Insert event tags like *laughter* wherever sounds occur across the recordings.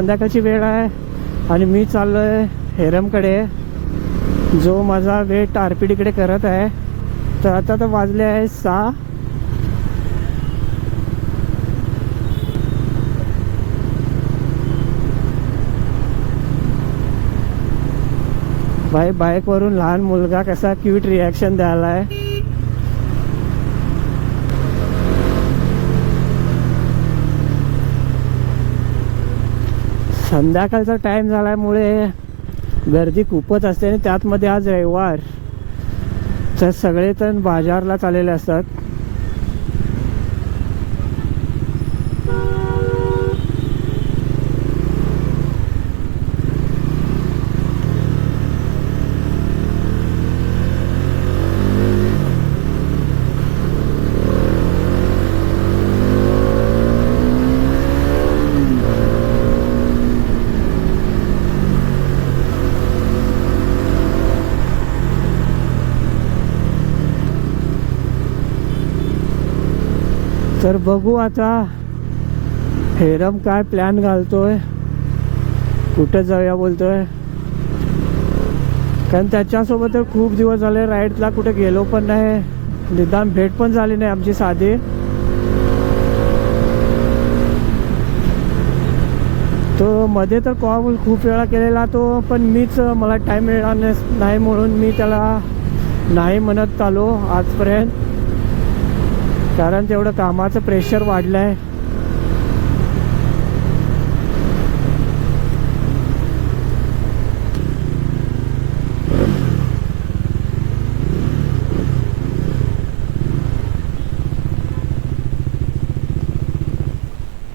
संध्याकाळची वेळ आहे आणि मी चाललो आहे हेरमकडे. जो माझा वेट आर पी डीकडे करत आहे तर आता तर वाजले आहे सहा. बाई बाईकवरून लहान मुलगा कसा क्यूट रिॲक्शन द्यायला आहे संध्याकाळचा टाईम झाल्यामुळे गर्दी खूपच असते आणि त्यातमध्ये आज रविवार. तर सगळे जण बाजारला चाललेले असतात. तर बघू आता हेरम काय प्लॅन घालतोय. कुठं जाऊया बोलतोय. कारण त्याच्यासोबत तर खूप दिवस झाले राईडला कुठे गेलो पण नाही. निदान भेट पण झाली नाही आमची साधी. तो मध्ये तर कॉल खूप वेळा केलेला तो पण मीच मला टाईम मिळणार नाही म्हणून मी त्याला नाही म्हणत आलो आजपर्यंत. कारण तेवढं कामाचं प्रेशर वाढलं आहे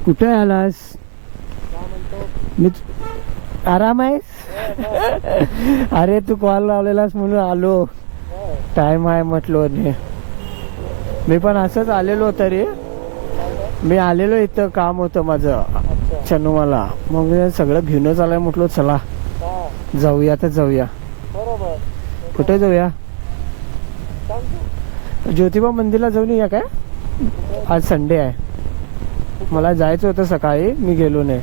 कुठे आलास? मी आराम आहेस? *laughs* अरे तू कॉल लावलेलास म्हणून आलो. टाइम आहे म्हटलो नाही मी पण असंच आलेलो तरी. मी आलेलो इथं काम होतं माझं चनुमाला मग सगळं घेऊनच आलंय म्हटलो चला जाऊया तर जाऊया. कुठे जाऊया? ज्योतिबा मंदिरला जाऊन या काय? आज संडे आहे. मला जायचं होतं सकाळी मी गेलो नाही.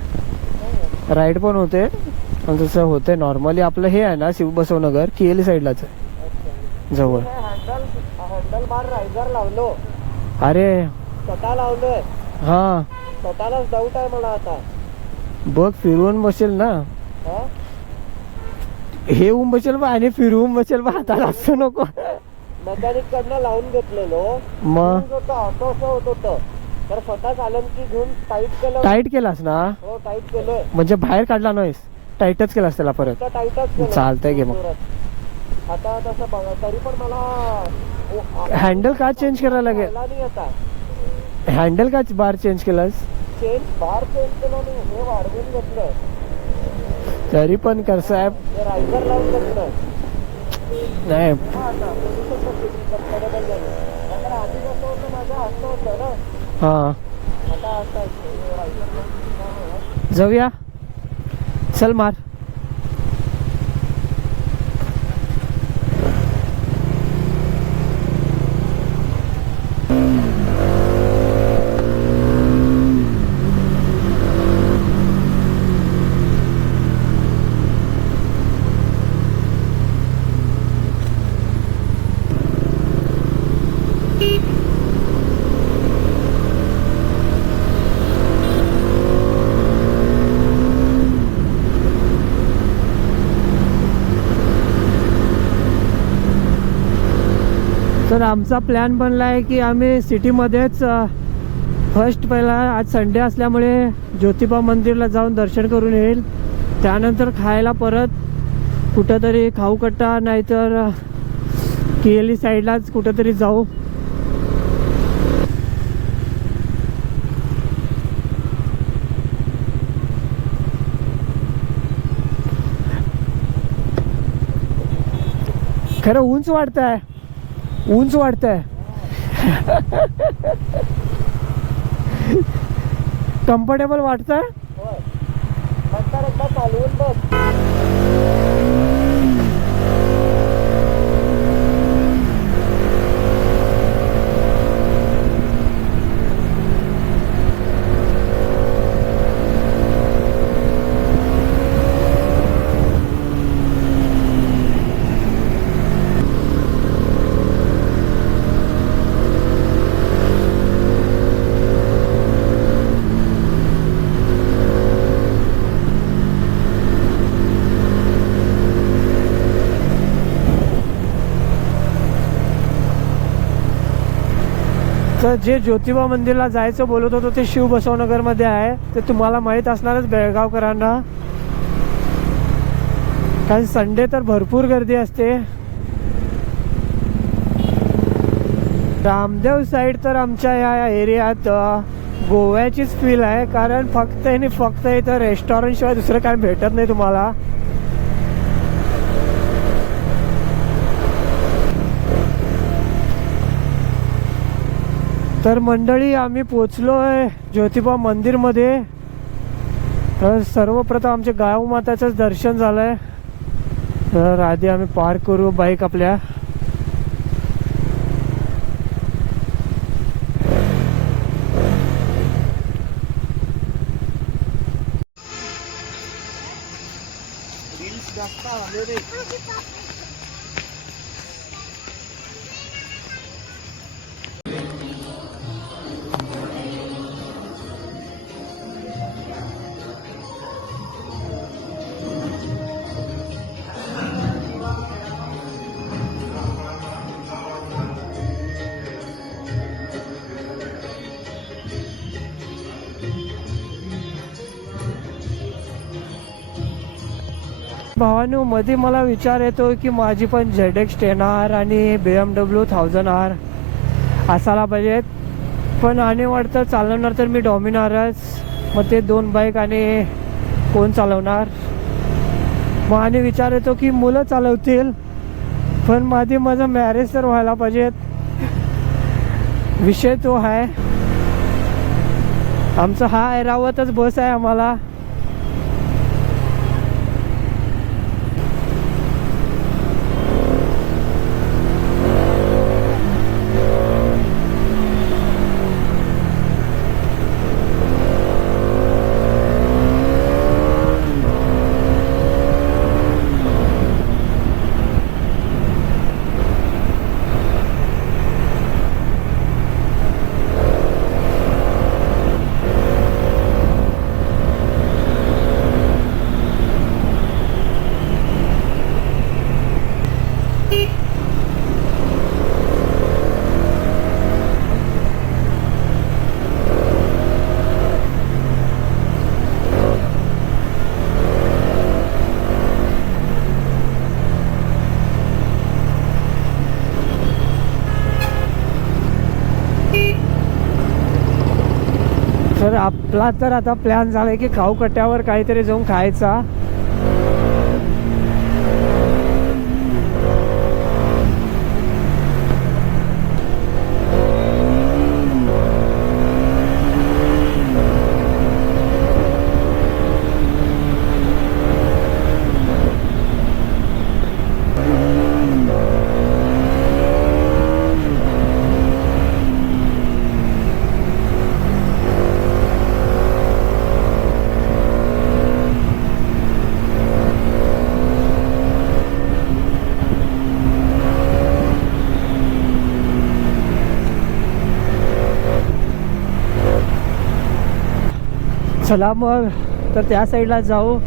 राईड पण होते आणि तसं होते नॉर्मली आपलं हे आहे ना शिव शिवबसवनगर किएली साईडलाच जवळ. हँडल बार रायझर लावलो. अरे. स्वतः लावलोय. हां. स्वतःलाच डाऊट आहे मला आता. बघ फिरवून बसेल ना. हा? हे होऊन बसेल बा आणि फिरवून बसेल बा हाताला असं नको. मेकॅनिक कडनं लावून घेतलेलो. मग होतं ऑटो असं होत होतं. तर स्वतः चालन की घेऊन टाईट केलं. टाईट केलास ना? हो टाईट केलोय. म्हणजे बाहेर काढला नाहीस. टाईटच केलास त्याला परत. तर टाईटच केलं. चालतंय घे मग. जोरात. आता तसं बघा तरी पण मला हँडल का चेंज करायला लागेल? हँडल का बार चेंज केलास? चेंज बार चेंज केलं नाही हे वाढवून घेतलं. तरी पण रायझर लावून घेतलं. नाही. हा आता पोझिशन पण comfortable झाली. नाहीतर आधी कसं होतं माझं असं होतं ना हां आता असं आहे. हे रायझर लावून जाऊया चल मार तर आमचा प्लॅन बनला आहे की आम्ही सिटीमध्येच फर्स्ट पहिला आज संडे असल्यामुळे ज्योतिबा मंदिरला जाऊन दर्शन करून येईल. त्यानंतर खायला परत कुठंतरी खाऊकट्टा नाहीतर केली साईडलाच कुठंतरी जाऊ. खरं उंच आहे उंच वाढतंय. कम्फर्टेबल वाटतंय? बघ. तर जे ज्योतिबा मंदिरला जायचं बोलत होतो ते शिव बसवनगरमध्ये आहे. ते तुम्हाला माहीत असणारच बेळगावकरांना. कारण संडे तर भरपूर गर्दी असते. रामदेव साईड तर आमच्या या एरियात गोव्याचीच फील आहे. कारण फक्त आणि फक्त इथं रेस्टॉरंटशिवाय दुसरं काय भेटत नाही तुम्हाला. तर मंडळी आम्ही पोचलो आहे ज्योतिबा मंदिरमध्ये. तर सर्वप्रथम आमच्या गाव माताचंच दर्शन झालंय. तर आधी आम्ही पार्क करू बाईक आपल्या. जास्त भावानो मध्ये मला विचार येतो की माझी पण झेड एक्स टेन आर आणि B M W thousand R असायला पाहिजेत. पण आणि वाटतं चालवणार तर मी डॉमिनारच मग ते दोन बाईक आणि कोण चालवणार? मग आणि विचार येतो की मुलं चालवतील पण माझी माझं मॅरेज तर व्हायला पाहिजेत. विषय तो आहे. आमचा हा ऐरावतच बस आहे आम्हाला तर आपला तर आता प्लॅन झाला आहे की खाऊ कट्ट्यावर काहीतरी जाऊन खायचा. चला मग तर त्या साईडला जाऊ.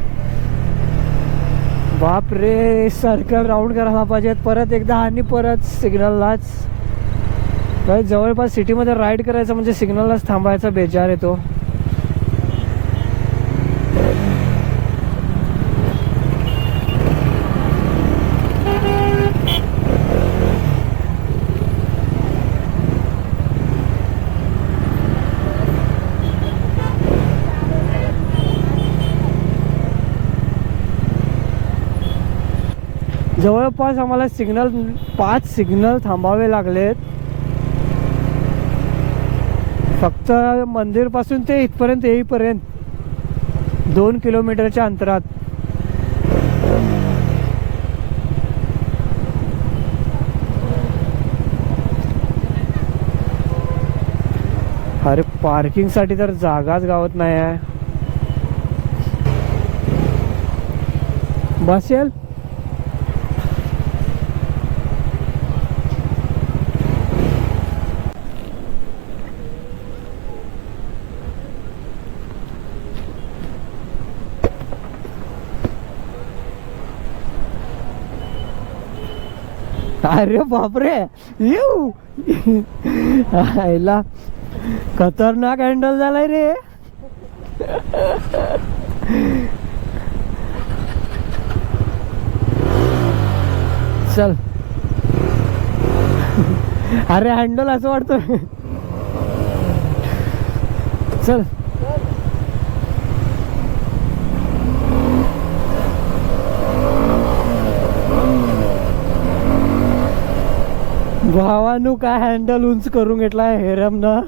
बाप रे सर्कल राऊंड करायला पाहिजेत. परत एकदा आणि परत सिग्नललाच काही जवळपास सिटीमध्ये राईड करायचं म्हणजे सिग्नललाच थांबायचा बेजार येतो. जवळपास आम्हाला सिग्नल पाच सिग्नल थांबावे लागलेत. फक्त मंदिरपासून ते इथपर्यंत येईपर्यंत. दोन किलोमीटरच्या अंतरात. अरे पार्किंगसाठी तर जागाच गावत नाही आहे बसेल अरे बापरे. येऊ आईला खतरनाक हँडल झालाय रे. चल. अरे हँडल असं वाटतं चल. भावानू काय हँडल उंच करून घेतलाय हेरम ना?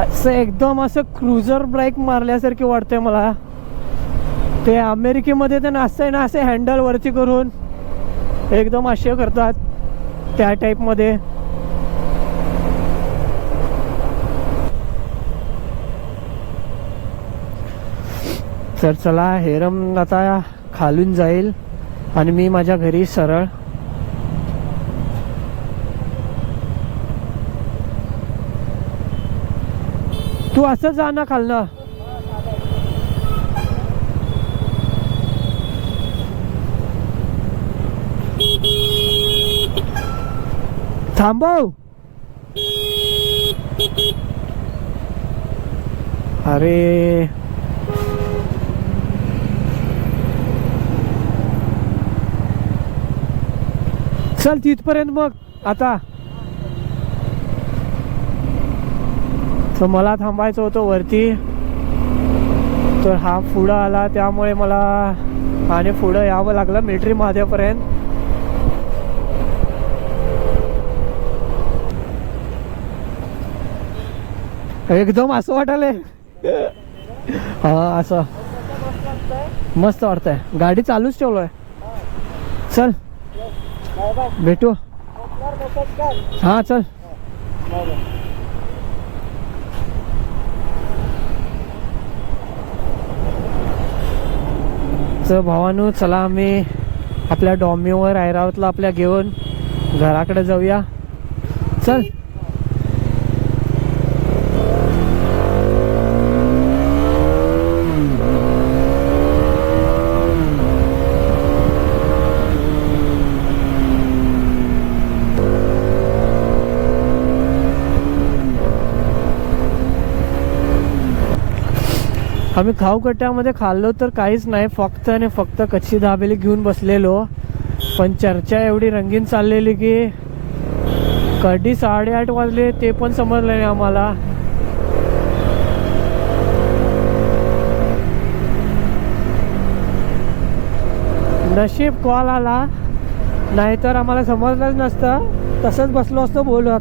असं एकदम असं क्रुझर ब्रेक मारल्यासारखे वाटतंय मला. ते अमेरिकेमध्ये ते नाचतंय ना असे हँडल वरती करून. एकदम असे करतात त्या टाईपमध्ये तर चला हेरम आता खालून जाईल आणि मी माझ्या घरी सरळ तू असं जा ना खालनं. थांबव अरे. चल तिथपर्यंत मग आता. तर मला थांबायचं होतं वरती. तर हा पुढं आला त्यामुळे मला आणि पुढं यावं लागलं मिलिटरी महादेवपर्यंत एकदम असं वाटायला हा असं. मस्त वाटतंय. गाडी चालूच ठेवलोय. चल. भेटू? हां हा चल तर भावानू चला आम्ही आपल्या डॉमीवर ऐरावतला आपल्या घेऊन घराकडे जाऊया. चल. आम्ही खाऊकट्ट्यामध्ये खाल्लो तर काहीच नाही फक्त आणि फक्त कच्ची दाबेली घेऊन बसलेलो. पण चर्चा एवढी रंगीन चाललेली की कधी साडेआठ वाजले ते पण समजलं नाही आम्हाला. नशीब कॉल आला नाहीतर आम्हाला समजलंच नसतं. तसंच बसलो असतो बोलत.